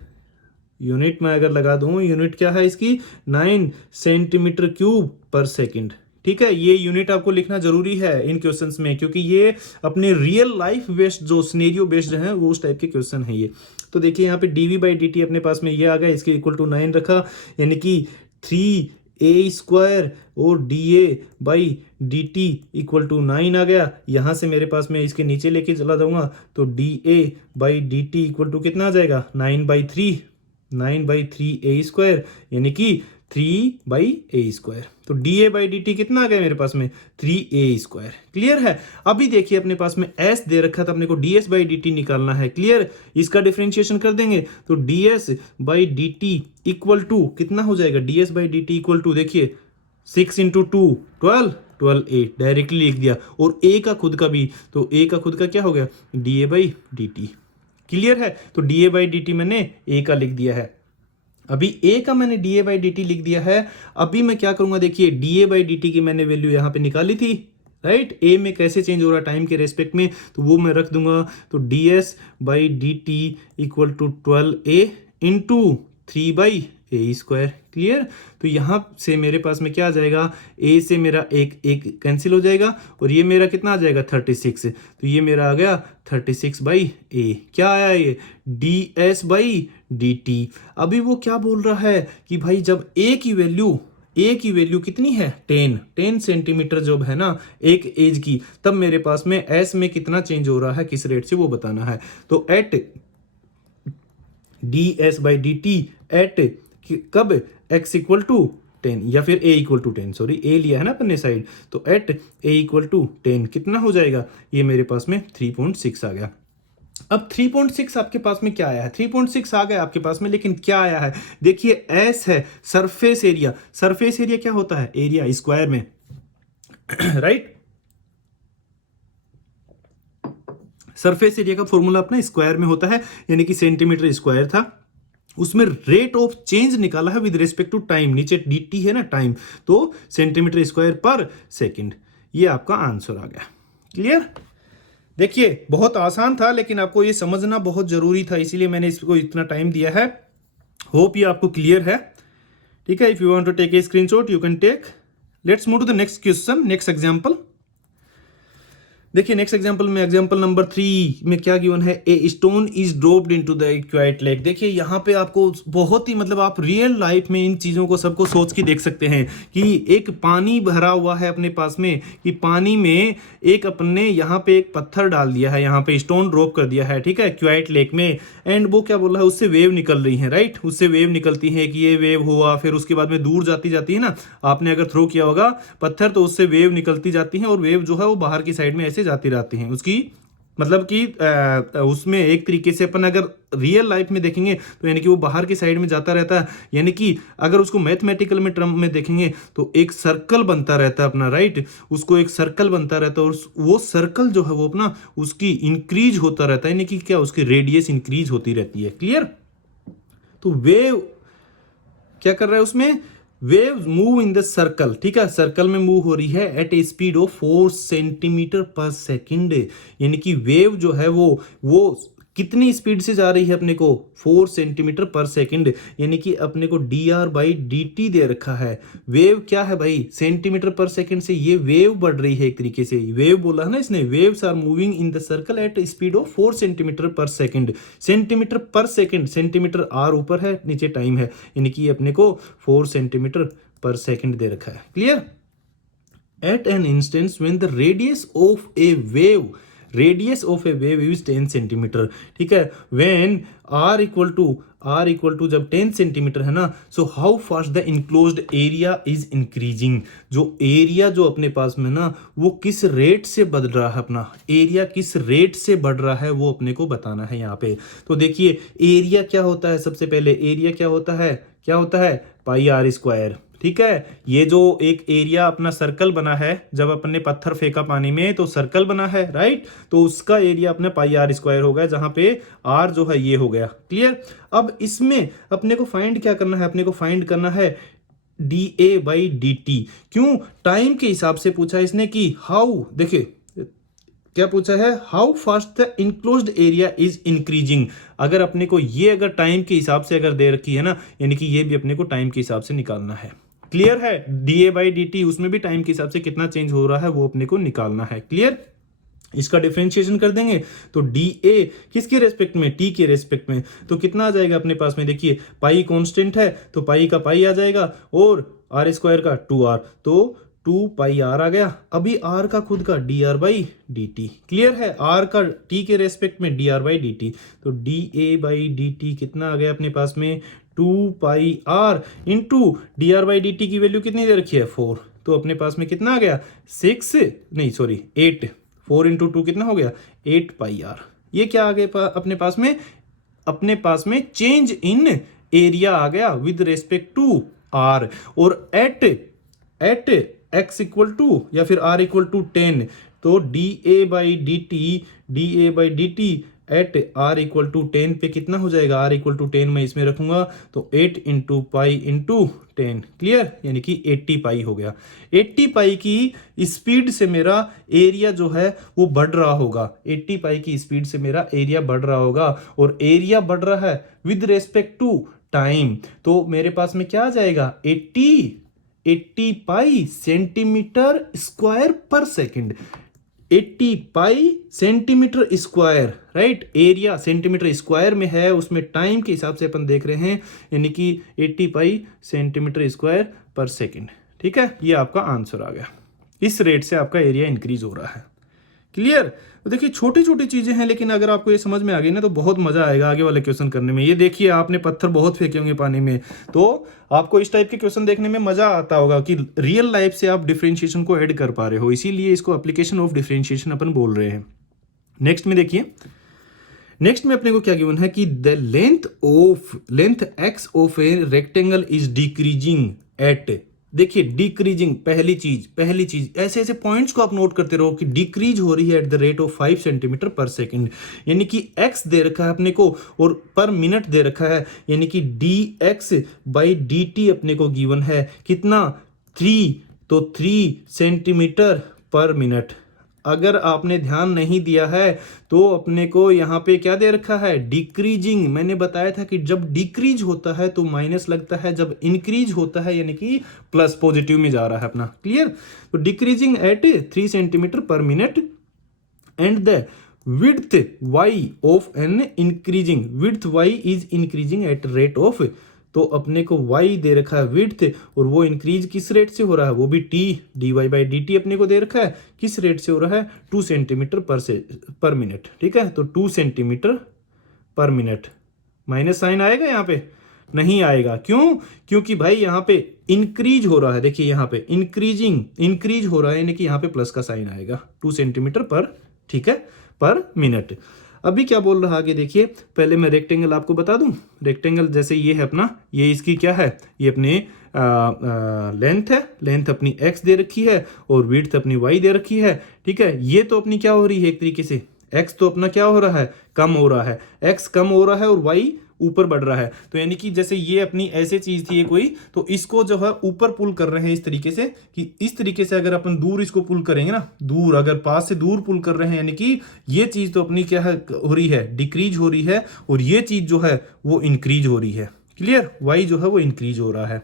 यूनिट में अगर लगा दूं, यूनिट क्या है इसकी, 9 सेंटीमीटर क्यूब पर सेकंड, ठीक है। ये यूनिट आपको लिखना जरूरी है इन क्वेश्चंस में, क्योंकि ये अपने रियल लाइफ बेस्ड जो सिनेरियो बेस्ड हैं वो उस टाइप के क्वेश्चन है ये। तो देखिए यहाँ पे dv बाई dt अपने पास में ये आ गया, इसके इक्वल टू 9 रखा, यानी कि 3 ए स्क्वायर और d A by D t equal to 9 आ गया। यहाँ से मेरे पास मैं इसके नीचे लेके चला जाऊंगा तो D A by D t equal to कितना आ जाएगा 9/3 ए स्क्वायर यानी कि 3/a स्क्वायर। तो D A by D T कितना आ गया मेरे पास में 3a स्क्वायर। क्लियर है। अभी देखिए अपने पास में s दे रखा था, अपने को ds बाई डी टी निकालना है। क्लियर। इसका डिफरेंशिएशन कर देंगे तो ds by D t equal to कितना हो जाएगा ds by D t equal to देखिए 6 इंटू 2 12 डायरेक्टली लिख दिया। और a का खुद का भी, तो a का खुद का क्या हो गया da by D T. Clear है। तो da बाई डी टी मैंने a का लिख दिया है। अभी a का मैंने da बाई डी टी लिख दिया है। अभी मैं क्या करूंगा देखिए da बाई डी टी की मैंने वैल्यू यहाँ पे निकाली थी, राइट। a में कैसे चेंज हो रहा है टाइम के रेस्पेक्ट में, तो वो मैं रख दूंगा। तो ds by D t equal to 12a into 3/a square. Clear. तो यहाँ से मेरे पास में क्या आ जाएगा, a से मेरा एक कैंसिल हो जाएगा और ये मेरा कितना आ जाएगा 36। तो ये मेरा आ गया 36/a। क्या आया ये ds बाई डी टी। अभी वो क्या बोल रहा है कि भाई जब a की वैल्यू कितनी है 10 सेंटीमीटर जब है ना एक एज की, तब मेरे पास में s में कितना चेंज हो रहा है किस रेट से वो बताना है। तो at ds by D t at कब x इक्वल टू 10 या फिर a equal to 10, sorry a लिया है ना अपने साइड, तो एट a इक्वल टू 10 कितना हो जाएगा, ये मेरे पास में 3.6 आ गया। अब 3.6 आपके पास में क्या आया है, 3.6 आ गया आपके पास में, लेकिन क्या आया है देखिए s है सरफेस एरिया। सरफेस एरिया क्या होता है एरिया स्क्वायर में राइट। सरफेस एरिया का फॉर्मूला अपना स्क्वायर में होता है, यानी कि सेंटीमीटर स्क्वायर था, उसमें रेट ऑफ चेंज निकाला है विद रिस्पेक्ट टू टाइम, नीचे dt है ना टाइम, तो सेंटीमीटर स्क्वायर पर सेकंड। ये आपका आंसर आ गया। क्लियर। देखिए बहुत आसान था, लेकिन आपको ये समझना बहुत जरूरी था, इसीलिए मैंने इसको इतना टाइम दिया है। होप ये आपको क्लियर है। ठीक है। If you want to take a screenshot you can take. Let's move to the next question, next example. देखिए नेक्स्ट एग्जांपल में एग्जांपल नंबर 3 में क्या गिवन है, a stone is dropped into the quiet lake. देखिए यहाँ पे आपको बहुत ही मतलब आप रियल लाइफ में इन चीज़ों को सबको सोच के देख सकते हैं कि एक पानी भरा हुआ है अपने पास में, कि पानी में एक अपने यहाँ पे एक पत्थर डाल दिया है, यहाँ पे स्टोन ड्रॉप कर दिया है, ठीक है, क्वाइट लेक में। एंड वो क्या बोल रहा है, उससे वेव निकल रही है, राइट। उससे वेव निकलती है कि ये वेव हुआ, फिर उसके बाद में दूर जाती है ना, आपने अगर थ्रो किया होगा पत्थर तो उससे वेव निकलती जाती है, और वेव जो है वो बाहर की साइड में ऐसे जाती रहती हैं। उसकी मतलब कि उसमें एक तरीके से अपन अगर रियल लाइफ में देखेंगे तो यानी कि वो बाहर की साइड में जाता रहता है, यानी कि अगर उसको मैथमेटिकल में टर्म में देखेंगे तो एक सर्कल बनता रहता है अपना, राइट। उसको एक सर्कल बनता रहता है और वो सर्कल जो है वो अपना उसकी इंक्रीज होता रहता है, यानी कि क्या उसकी रेडियस इंक्रीज होती रहती है। क्लियर। तो वेव क्या कर रहा है उसमें, wave move in the circle, ठीक है, सर्कल में मूव हो रही है at a speed of 4 centimetre per second. यानी कि वेव जो है वो कितनी स्पीड से जा रही है अपने को 4 सेंटीमीटर पर सेकेंड, यानी कि अपने को dr बाई डी टी दे रखा है। वेव क्या है भाई सेंटीमीटर पर सेकेंड से ये वेव बढ़ रही है, एक तरीके से वेव बोला है ना इसने, waves are moving in the circle at speed of 4 centimetre per second. Centimetre per second, centimetre आर ऊपर है नीचे टाइम है, यानी कि अपने को 4 सेंटीमीटर पर सेकेंड दे रखा है। Clear. At an instance when the radius of a wave is 10 centimetre, ठीक है, व्हेन r इक्वल टू जब 10 सेंटीमीटर है ना, so how fast the enclosed area is increasing. जो एरिया जो अपने पास में ना वो किस रेट से बढ़ रहा है, अपना एरिया किस रेट से बढ़ रहा है वो अपने को बताना है यहाँ पे। तो देखिए एरिया क्या होता है, सबसे पहले एरिया क्या होता है पाई आर स्क्वायर, ठीक है। ये जो एक एरिया अपना सर्कल बना है, जब अपन ने पत्थर फेंका पानी में तो सर्कल बना है, राइट, तो उसका एरिया अपने पाई आर स्क्वायर हो गया, जहां पे आर जो है ये हो गया। क्लियर। अब इसमें अपने को फाइंड क्या करना है, अपने को फाइंड करना है D A by D t. क्यों, टाइम के हिसाब से पूछा इसने कि हाउ, देखिए क्या पूछा है, how fast the enclosed area is increasing. अगर अपने को ये अगर टाइम के हिसाब से अगर दे रखी है ना, यानी कि ये भी अपने को टाइम के हिसाब से निकालना है। क्लियर है। D A by D T उसमें भी टाइम के हिसाब से कितना चेंज हो रहा है वो अपने को निकालना है। क्लियर। इसका डिफरेंशिएशन कर देंगे तो डी ए किसके रेस्पेक्ट में, टी के रेस्पेक्ट में, तो कितना आ जाएगा अपने पास में, देखिए पाई कांस्टेंट है तो पाई का पाई आ जाएगा, और आर स्क्वायर का 2r, तो 2 पाई आर आ गया। अभी आर का खुद का D R by D T, clear है, आर का टी के रेस्पेक्ट में D R by D T, तो D A by D T कितना आ गया अपने पास में 2 pi R into D R by D T की वैल्यू कितनी दे रखी है 4, तो अपने पास में कितना आ गया 6 नहीं सॉरी 8, 4 इंटू 2 कितना हो गया 8 पाई आर। ये क्या आ गया अपने पास में चेंज इन एरिया आ गया विद रेस्पेक्ट टू आर, और एट एक्स इक्वल टू या फिर आर इक्वल टू 10, तो D A by D t at r equal to 10 पे कितना हो जाएगा, आर इक्वल टू 10 मैं इसमें रखूंगा तो 8 इंटू पाई इंटू 10, क्लियर, यानी कि 80 पाई हो गया। 80 पाई की स्पीड से मेरा एरिया जो है वो बढ़ रहा होगा, 80 पाई की स्पीड से मेरा एरिया बढ़ रहा होगा, और एरिया बढ़ रहा है विद रेस्पेक्ट टू टाइम, तो मेरे पास में क्या आ जाएगा 80 पाई सेंटीमीटर स्क्वायर पर सेकंड, 80 पाई centimetre square, right, area centimetre square में है, उसमें टाइम के हिसाब से अपन देख रहे हैं, यानी कि 80 पाई सेंटीमीटर स्क्वायर पर सेकंड, ठीक है, ये आपका आंसर आ गया। इस रेट से आपका एरिया इंक्रीज हो रहा है, क्लियर। तो देखिए छोटी छोटी चीजें हैं, लेकिन अगर आपको ये समझ में आ गई ना तो बहुत मजा आएगा आगे वाले क्वेश्चन करने में। ये देखिए आपने पत्थर बहुत फेंके होंगे पानी में, तो आपको इस टाइप के क्वेश्चन देखने में मजा आता होगा कि रियल लाइफ से आप डिफरेंशिएशन को ऐड कर पा रहे हो, इसीलिए इसको एप्लीकेशन ऑफ डिफरेंशिएशन अपन बोल रहे हैं। नेक्स्ट में देखिए, नेक्स्ट में अपने को क्या गिवन है कि the length x of a rectangle is decreasing eight, देखिए डिक्रीजिंग, पहली चीज ऐसे ऐसे पॉइंट्स को आप नोट करते रहो कि डिक्रीज हो रही है eight the rate of 5 centimetre पर सेकंड, यानी कि x दे रखा है अपने को और पर मिनट दे रखा है, यानी कि dx बाई dt अपने को गिवन है कितना 3, तो 3 सेंटीमीटर पर मिनट। अगर आपने ध्यान नहीं दिया है तो अपने को यहाँ पे क्या दे रखा है डिक्रीजिंग, मैंने बताया था कि जब डिक्रीज होता है तो माइनस लगता है, जब इंक्रीज होता है यानी कि प्लस पॉजिटिव में जा रहा है अपना, क्लियर। तो डिक्रीजिंग एट 3 सेंटीमीटर पर minute and the width y of an increasing, width y is increasing at rate of, तो अपने को y दे रखा है विड्थ और वो इंक्रीज किस रेट से हो रहा है, वो भी t dy by D T अपने को दे रखा है, किस रेट से हो रहा है 2 सेंटीमीटर पर मिनट, ठीक है। तो 2 सेंटीमीटर पर मिनट, माइनस साइन आएगा यहाँ पे नहीं आएगा, क्यों, क्योंकि भाई यहाँ पे इंक्रीज हो रहा है, देखिए यहाँ पे इंक्रीज हो रहा है, यानी कि यहाँ पे प्लस का साइन आएगा 2 सेंटीमीटर पर, ठीक है, पर मिनट। अभी क्या बोल रहा है आगे देखिए, पहले मैं रेक्टेंगल आपको बता दूं, रेक्टेंगल जैसे ये है अपना, ये इसकी क्या है, ये अपने लेंथ है, लेंथ अपनी x दे रखी है और विड्थ अपनी y दे रखी है, ठीक है। ये तो अपनी क्या हो रही है एक तरीके से, x तो अपना क्या हो रहा है कम हो रहा है, x कम हो रहा है और y ऊपर बढ़ रहा है, तो यानी कि जैसे ये अपनी ऐसे चीज थी ये कोई, तो इसको जो है ऊपर पुल कर रहे हैं इस तरीके से, कि इस तरीके से अगर अपन दूर इसको पुल करेंगे ना, दूर अगर पास से दूर पुल कर रहे हैं, यानी कि ये चीज तो अपनी क्या है हो रही है डिक्रीज हो रही है, और ये चीज जो है वो इंक्रीज हो रही है, क्लियर, वाई जो है वो इंक्रीज हो रहा है।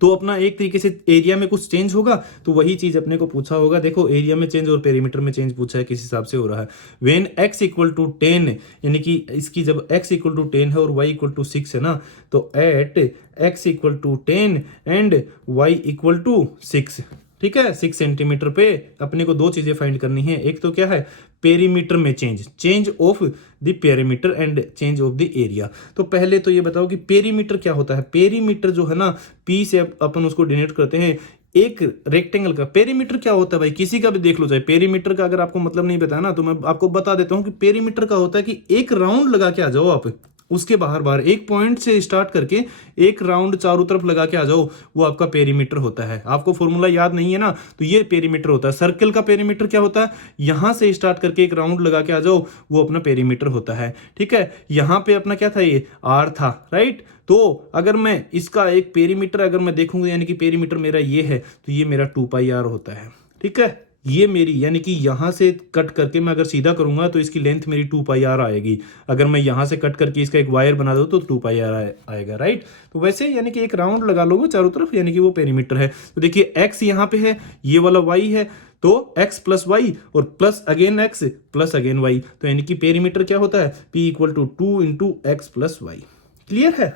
तो अपना एक तरीके से एरिया में कुछ चेंज होगा, तो वही चीज अपने को पूछा होगा, देखो एरिया में चेंज और पेरीमीटर में चेंज पूछा है, किस हिसाब से हो रहा है। व्हेन x इक्वल टू 10, यानी कि इसकी जब x इक्वल टू 10 है और y इक्वल टू 6 है ना, तो at x equal to 10 and y equal to 6, ठीक है, 6 सेंटीमीटर पे अपने को दो चीजें फाइंड करनी है, एक तो क्या है पेरीमीटर में change of the perimeter and change of the area. तो पहले तो ये बताओ कि पेरीमीटर क्या होता है। पेरीमीटर जो है ना, पी से अपन उसको डिनोट करते हैं, एक रेक्टेंगल का पेरीमीटर क्या होता है भाई, किसी का भी देख लो, चाहे पेरीमीटर का अगर आपको मतलब नहीं पता ना तो मैं आपको बता देता हूं कि पेरीमीटर का होता है कि एक राउंड लगा के आ जाओ आप, उसके बाहर एक पॉइंट से स्टार्ट करके एक राउंड चारों तरफ लगा के आ जाओ, वो आपका पेरीमीटर होता है। आपको फॉर्मूला याद नहीं है ना, तो ये पेरीमीटर होता है। सर्कल का पेरीमीटर क्या होता है, यहां से स्टार्ट करके एक राउंड लगा के आ जाओ, वो अपना पेरीमीटर होता है, ठीक है। यहां पे अपना क्या था, ये आर था, राइट। तो अगर मैं इसका एक पेरीमीटर अगर मैं देखूंगा, यानी कि पेरीमीटर मेरा ये है, तो ये मेरा 2 पाई आर होता है, ठीक है। ये मेरी यानी कि यहां से कट करके मैं अगर सीधा करूंगा तो इसकी लेंथ मेरी 2 पाई आर आएगी। अगर मैं यहां से कट करके इसका एक वायर बना दूं तो 2 पाई आर आएगा, राइट। तो वैसे यानी कि एक राउंड लगा लोगे चारों तरफ, यानी कि वो पेरीमीटर है। तो देखिए x यहां पे है, ये वाला y है, तो x प्लस वाई और plus again x plus again y, तो यानी कि पेरीमीटर क्या होता है, p equal to 2 into x plus y, clear है।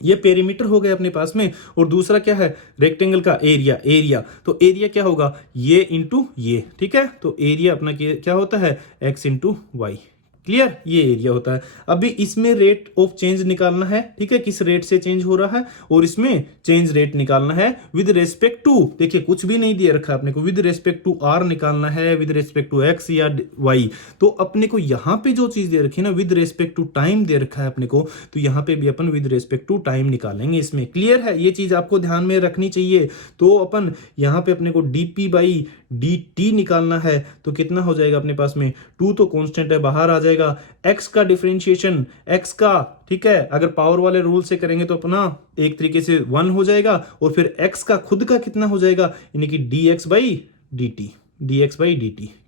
ये पेरीमीटर हो गया अपने पास में, और दूसरा क्या है, रेक्टेंगल का एरिया। एरिया तो एरिया क्या होगा, ये इंटू ये, ठीक है। तो एरिया अपना क्या होता है, एक्स इंटू वाई। क्लियर, ये एरिया होता है। अभी इसमें रेट ऑफ चेंज निकालना है, ठीक है, किस रेट से चेंज हो रहा है, और इसमें चेंज रेट निकालना है विद रेस्पेक्ट टू, देखिए कुछ भी नहीं दिया रखा अपने को, विद रेस्पेक्ट टू आर निकालना है, विद रेस्पेक्ट टू एक्स या वाई। तो अपने को यहाँ पे जो चीज दे रखी है ना, विद रेस्पेक्ट टू टाइम दे रखा है अपने को, तो यहाँ पे भी अपन विद रेस्पेक्ट टू टाइम निकालेंगे इसमें। क्लियर है, ये चीज आपको ध्यान में रखनी चाहिए। तो अपन यहाँ पे अपने को dp बाई dt निकालना है, तो कितना हो जाएगा अपने पास में, 2 तो कांस्टेंट है बाहर आ जाएगा, x का डिफरेंशिएशन x का, ठीक है, अगर पावर वाले रूल से करेंगे तो अपना एक तरीके से 1 हो जाएगा, और फिर x का खुद का कितना हो जाएगा, यानी कि dx बाई dt।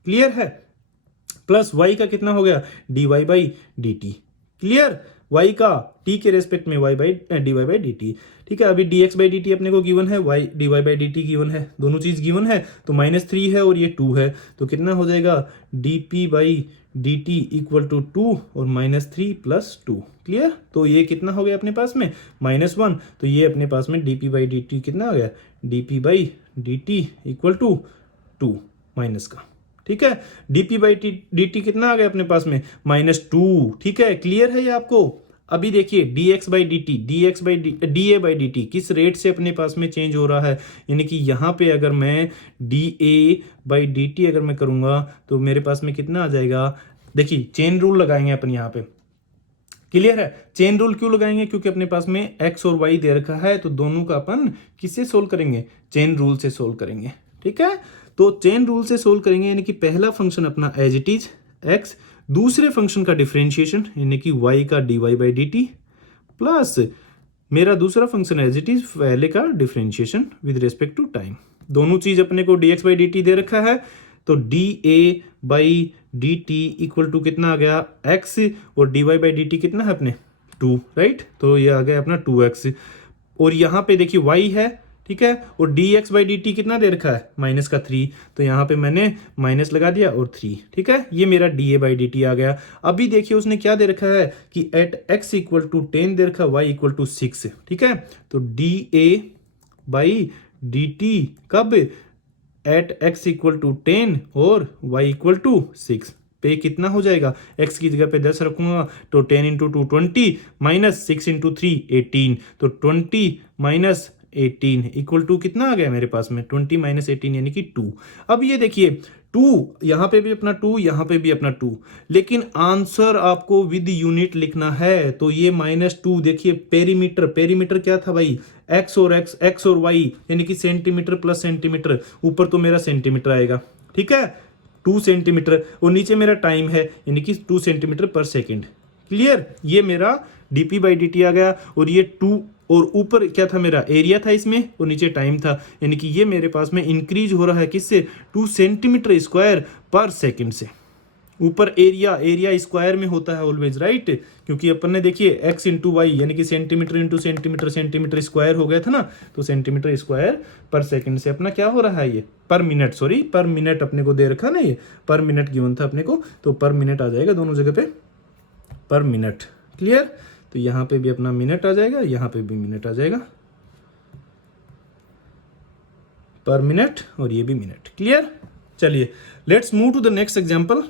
क्लियर है, प्लस y का कितना हो गया, dy by dt। Clear, y का t के रेस्पेक्ट में y by dy by dt, ठीक है। अभी dx बाई dt अपने को गिवन है, y dy by dt given है, दोनों चीज गिवन है, तो -3 है और ये 2 है, तो कितना हो जाएगा, dp by dt equal to 2 और -3 प्लस 2। क्लियर, तो ये कितना हो गया अपने पास में, -1, तो ये अपने पास में dp बाई dt कितना हो गया, dp by dt equal to 2 minus का, ठीक है। dp बाई dt कितना आ गया अपने पास में, -2, ठीक है। क्लियर है ये आपको। अभी देखिए dx by da by dt किस रेट से अपने पास में चेंज हो रहा है, यानी कि यहाँ पे अगर मैं da बाई dt अगर मैं करूँगा तो मेरे पास में कितना आ जाएगा, देखिए चेन रूल लगाएंगे अपन यहाँ पे। क्लियर है, चेन रूल क्यों लगाएंगे, क्योंकि अपने पास में x और y दे रखा है, तो दोनों का अपन किससे सोल्व करेंगे, चेन रूल से सोल्व करेंगे, ठीक है। तो चेन रूल से सोल्व करेंगे, यानी कि पहला फंक्शन अपना एज इट इज x, दूसरे फंक्शन का डिफरेंशिएशन यानी कि y का dy बाई dt, प्लस मेरा दूसरा फंक्शन एज इट इज पहले का differentiation with respect to time. दोनों चीज अपने को dx बाई dt दे रखा है, तो da by dt equal to कितना आ गया, x, और dy बाई dt कितना है अपने 2, राइट, तो ये आ गया अपना 2x, और यहाँ पे देखिए y है, ठीक है, और dx बाई dt कितना दे रखा है, -3, तो यहाँ पे मैंने माइनस लगा दिया और 3, ठीक है, ये मेरा da बाई dt आ गया। अभी देखिए उसने क्या दे रखा है कि एट x इक्वल टू 10 दे रखा है, y इक्वल टू 6, ठीक है, तो da बाई dt कब, एट x इक्वल टू 10 और y इक्वल टू 6 पे कितना हो जाएगा, x की जगह पे 10 रखूंगा, तो 10 इंटू 2 20, माइनस 6 इंटू 3 18, तो 20 माइनस 18 इक्वल टू कितना आ गया मेरे पास में, 20 माइनस 18 यानी कि 2। अब ये देखिए 2 यहाँ पे भी अपना 2, यहाँ पे भी अपना 2, लेकिन आंसर आपको विद यूनिट लिखना है, तो ये -2 देखिए, पेरीमीटर क्या था भाई, x और y यानी कि सेंटीमीटर प्लस सेंटीमीटर, ऊपर तो मेरा सेंटीमीटर आएगा, ठीक है, 2 सेंटीमीटर, और नीचे मेरा टाइम है यानी कि 2 सेंटीमीटर पर सेकेंड। क्लियर, ये मेरा dp बाई dt आ गया, और ये 2, और ऊपर क्या था मेरा एरिया था इसमें, और नीचे टाइम था, यानी कि ये मेरे पास में इंक्रीज हो रहा है किससे, 2 सेंटीमीटर स्क्वायर पर सेकंड से। ऊपर एरिया स्क्वायर में होता है ऑलवेज, राइट, क्योंकि अपन ने देखिए x इंटू वाई यानी कि सेंटीमीटर इंटू सेंटीमीटर स्क्वायर हो गया था ना, तो सेंटीमीटर स्क्वायर पर सेकंड से अपना क्या हो रहा है, ये पर मिनट अपने को दे रखा ना, ये पर मिनट गिवन था अपने को, तो पर मिनट आ जाएगा दोनों जगह पे पर मिनट। क्लियर, तो यहाँ पे भी अपना मिनट आ जाएगा, यहाँ पे भी मिनट आ जाएगा पर मिनट, और ये भी मिनट। क्लियर, चलिए let's move to the next example.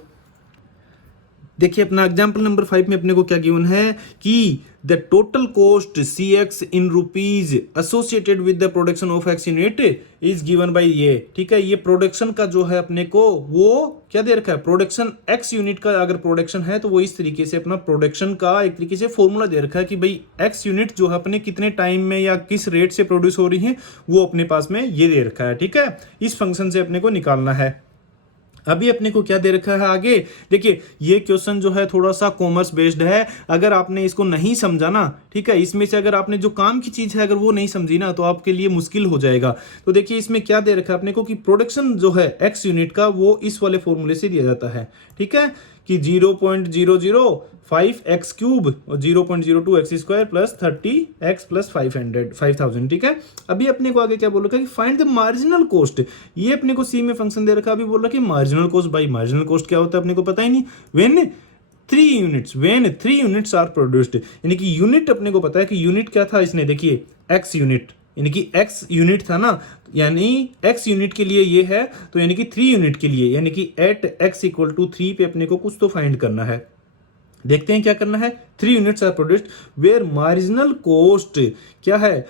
देखिए अपना एग्जाम्पल नंबर 5 में अपने को क्या गिवन है कि the total cost CX in rupees associated with the production of X unit is given by ये, ठीक है, ये प्रोडक्शन का जो है अपने को वो क्या दे रखा है, प्रोडक्शन X यूनिट का अगर प्रोडक्शन है तो वो इस तरीके से अपना प्रोडक्शन का एक तरीके से फॉर्मूला दे रखा है कि भाई X यूनिट जो है अपने कितने टाइम में या किस रेट से प्रोड्यूस हो रही है, वो अपने पास में ये दे रखा है, ठीक है, इस फंक्शन से अपने को निकालना है। अभी अपने को क्या दे रखा है आगे, देखिए ये क्वेश्चन जो है थोड़ा सा कॉमर्स बेस्ड है, अगर आपने इसको नहीं समझा ना, ठीक है, इसमें से अगर आपने जो काम की चीज है अगर वो नहीं समझी ना, तो आपके लिए मुश्किल हो जाएगा। तो देखिए इसमें क्या दे रखा है अपने को कि प्रोडक्शन जो है X यूनिट का वो इस वाले फॉर्मूले से दिया जाता है, ठीक है, कि 0.005x क्यूब और 0.02x square plus 30x plus 5000, ठीक है। अभी अपने को आगे क्या बोल रखा है कि फाइंड द मार्जिनल कॉस्ट, ये अपने को सी में फंक्शन दे रखा है, अभी बोल रहा है कि मार्जिनल कॉस्ट, भाई मार्जिनल कॉस्ट क्या होता है अपने को पता ही नहीं, when 3 units, when 3 units are produced, यानी कि यूनिट अपने को पता है कि यूनिट क्या था, इसने देखिए x यूनिट, यानी कि x यूनिट था ना, यानी x यूनिट के लिए ये है, तो यानी कि 3 यूनिट के लिए, यानी कि एट x इक्वल टू 3 पे अपने को कुछ तो फाइंड करना है। देखते हैं क्या करना है। 3 units are produced where marginal cost क्या है,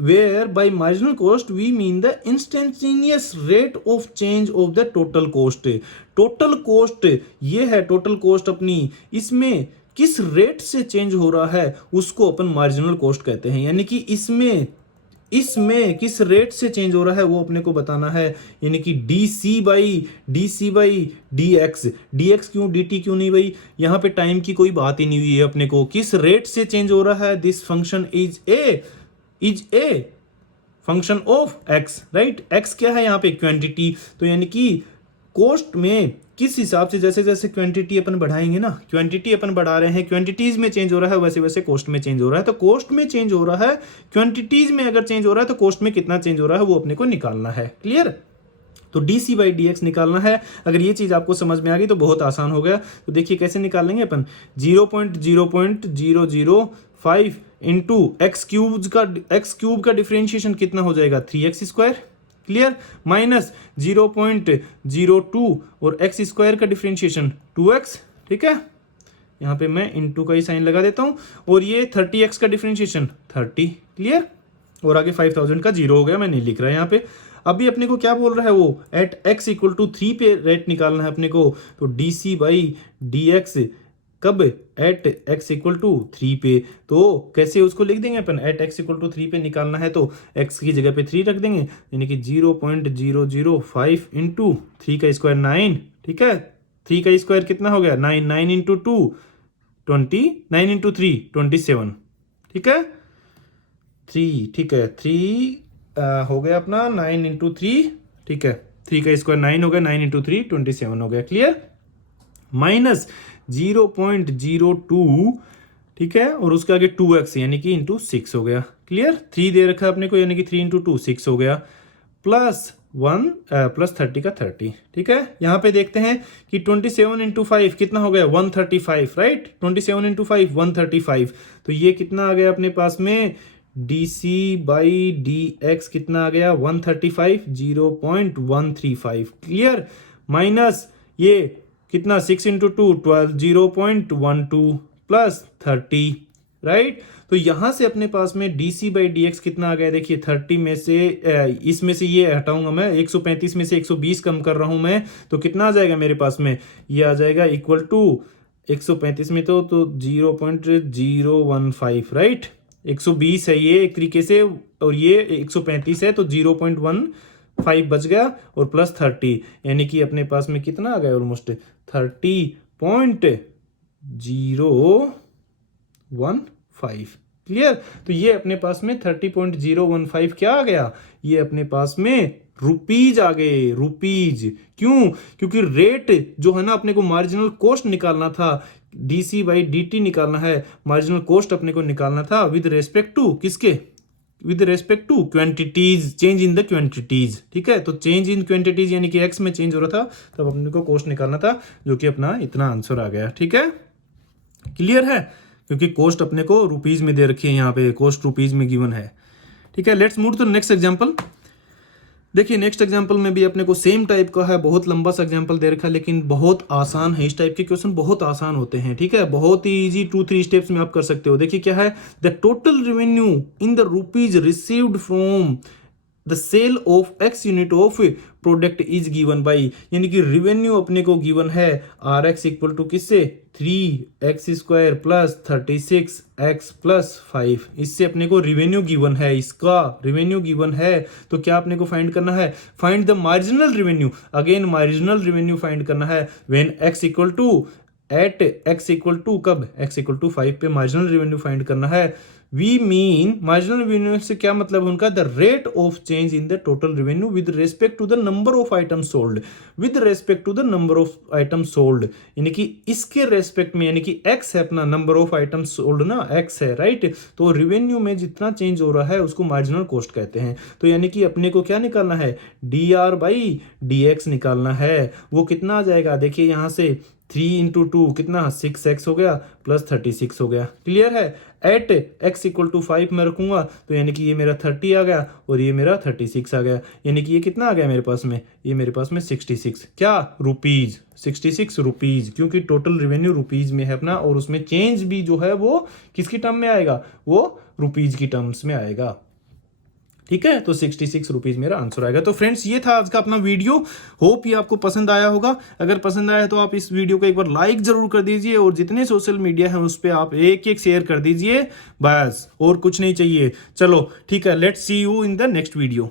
where by marginal cost we mean the instantaneous rate of change of the total cost. Total cost ये है, टोटल कॉस्ट अपनी, इसमें किस रेट से चेंज हो रहा है उसको अपन मार्जिनल कॉस्ट कहते हैं, यानी कि इसमें किस रेट से चेंज हो रहा है वो अपने को बताना है, यानी कि d c by d x क्यों, डी टी क्यों नहीं भाई, यहाँ पे टाइम की कोई बात ही नहीं हुई है, अपने को किस रेट से चेंज हो रहा है, this function is a function of x, right. X क्या है यहाँ पे, क्वांटिटी, तो यानी कि कॉस्ट में किस हिसाब से, जैसे जैसे क्वांटिटी अपन बढ़ाएंगे ना, क्वांटिटी अपन बढ़ा रहे हैं, क्वांटिटीज में चेंज हो रहा है, वैसे वैसे कॉस्ट में चेंज हो रहा है, तो कॉस्ट में चेंज हो रहा है, क्वांटिटीज में अगर चेंज हो रहा है तो कॉस्ट में कितना चेंज हो रहा है वो अपने को निकालना है, क्लियर। तो d c by d x निकालना है। अगर ये चीज आपको समझ में आ गई तो बहुत आसान हो गया। तो देखिए कैसे निकाल लेंगे अपन, 0.0.005 इंटू एक्स क्यूब का डिफरेंशिएशन कितना हो जाएगा, 3x², क्लियर, माइनस 0.02 और एक्स स्क्वायर का डिफरेंशिएशन 2x, ठीक है, यहाँ पे मैं इंटू का ही साइन लगा देता हूँ, और ये 30x का डिफरेंशिएशन 30, क्लियर, और आगे 5000 का जीरो हो गया, मैं नहीं लिख रहा यहाँ पे। अभी अपने को क्या बोल रहा है वो, एट x इक्वल टू 3 पे रेट निकालना है अपने को, तो d c by d x कब, एट x इक्वल टू 3 पे, तो कैसे उसको लिख देंगे अपन, एट x इक्वल टू 3 पे निकालना है तो x की जगह पे 3 रख देंगे, यानी कि 0.005 इंटू 3 का स्क्वायर 9, ठीक है, 3 का स्क्वायर कितना हो गया 9, 9 इंटू 2 20, 9 इंटू 3 27, ठीक है, 3, ठीक है, 3 हो गया अपना 9 इंटू 3, ठीक है, 3 का स्क्वायर 9 हो गया, 9 इंटू 3 27 हो गया, क्लियर, माइनस 0.02, ठीक है, और उसके आगे 2x यानी कि इंटू 6 हो गया, क्लियर, 3 दे रखा है अपने को, यानी कि 3 इंटू 2 6 हो गया, प्लस 30 का 30, ठीक है। यहाँ पे देखते हैं कि 27 इंटू 5 कितना हो गया 135, राइट, 27 इंटू 5 135, तो ये कितना आ गया अपने पास में, d c by d x कितना आ गया 135, 0.135, क्लियर, माइनस ये कितना 6 इंटू 2 12, 0.12 प्लस 30, राइट। तो यहां से अपने पास में d c by d x कितना आ गया, देखिए 30 में से इसमें से ये हटाऊंगा मैं, 135 में से 120 कम कर रहा हूं मैं, तो कितना आ जाएगा मेरे पास में, ये आ जाएगा इक्वल टू 135 में तो 0.015, राइट, 120 है ये एक तरीके से, और ये 135 है तो 0.15 बच गया, और प्लस 30, यानी कि अपने पास में कितना आ गया ऑलमोस्ट 30.015, क्लियर। तो ये अपने पास में 30.015 क्या आ गया, ये अपने पास में रुपीज आ गए, रुपीज, क्यों, क्योंकि रेट जो है ना अपने को मार्जिनल कॉस्ट निकालना था, डीसी बाई डी निकालना है, मार्जिनल कॉस्ट अपने को निकालना था विद रेस्पेक्ट टू किसके, with respect two quantities, change in the quantities, ठीक है, तो चेंज इन क्वांटिटीज यानी कि एक्स में चेंज हो रहा था, तब अपने को कॉस्ट निकालना था, जो कि अपना इतना आंसर आ गया, ठीक है, क्लियर है, क्योंकि कॉस्ट अपने को रुपीज में दे रखी है, यहाँ पे कॉस्ट रुपीज में गिवन है, ठीक है। Let's move to next example. देखिए नेक्स्ट एग्जांपल में भी अपने को सेम टाइप का है, बहुत लंबा सा एग्जांपल दे रखा है, लेकिन बहुत आसान है, इस टाइप के क्वेश्चन बहुत आसान होते हैं, ठीक है, बहुत ही इजी 2-3 स्टेप्स में आप कर सकते हो। देखिए क्या है, the total revenue in the rupees received from the sale of x unit of product is given by, यानी कि रेवेन्यू अपने को गिवन है आर एक्स इक्वल टू किससे 3x² प्लस 36x प्लस 5, इससे अपने को रेवेन्यू गिवन है, इसका रेवेन्यू गिवन है, तो क्या अपने को फाइंड करना है, find the marginal revenue, again marginal revenue find करना है when x equal to at x equal to कब x इक्वल टू 5 पे मार्जिनल रेवेन्यू फाइंड करना है, वी मीन मार्जिनल रेवेन्यू से क्या मतलब है उनका, the rate of change in the total revenue with respect to the number of item sold, with respect to the number of item sold, यानी कि इसके रेस्पेक्ट में, यानी कि एक्स है अपना नंबर ऑफ आइटम सोल्ड ना, एक्स है राइट, तो रेवेन्यू में जितना चेंज हो रहा है उसको मार्जिनल कॉस्ट कहते हैं। तो यानी कि अपने को क्या निकालना है, D R by d x निकालना है। वो कितना आ जाएगा, देखिए यहाँ से 3 इंटू 2 कितना 6x हो गया प्लस 36 हो गया, क्लियर है। एट x इक्वल टू 5 मैं रखूंगा तो यानी कि ये मेरा 30 आ गया और ये मेरा 36 आ गया, यानी कि ये कितना आ गया मेरे पास में, ये मेरे पास में 66 क्या रुपीज, 66 रुपीज, क्योंकि टोटल रेवेन्यू रुपीज में है अपना और उसमें चेंज भी जो है वो किसकी टर्म में आएगा, वो रुपीज की टर्म्स में आएगा। ठीक है, तो 66 रुपीज मेरा आंसर आएगा। तो फ्रेंड्स ये था आज का अपना वीडियो, होप ये आपको पसंद आया होगा। अगर पसंद आया तो आप इस वीडियो को एक बार लाइक जरूर कर दीजिए और जितने सोशल मीडिया हैं उस पर आप एक एक शेयर कर दीजिए, बस और कुछ नहीं चाहिए। चलो ठीक है, let's see you in the next video.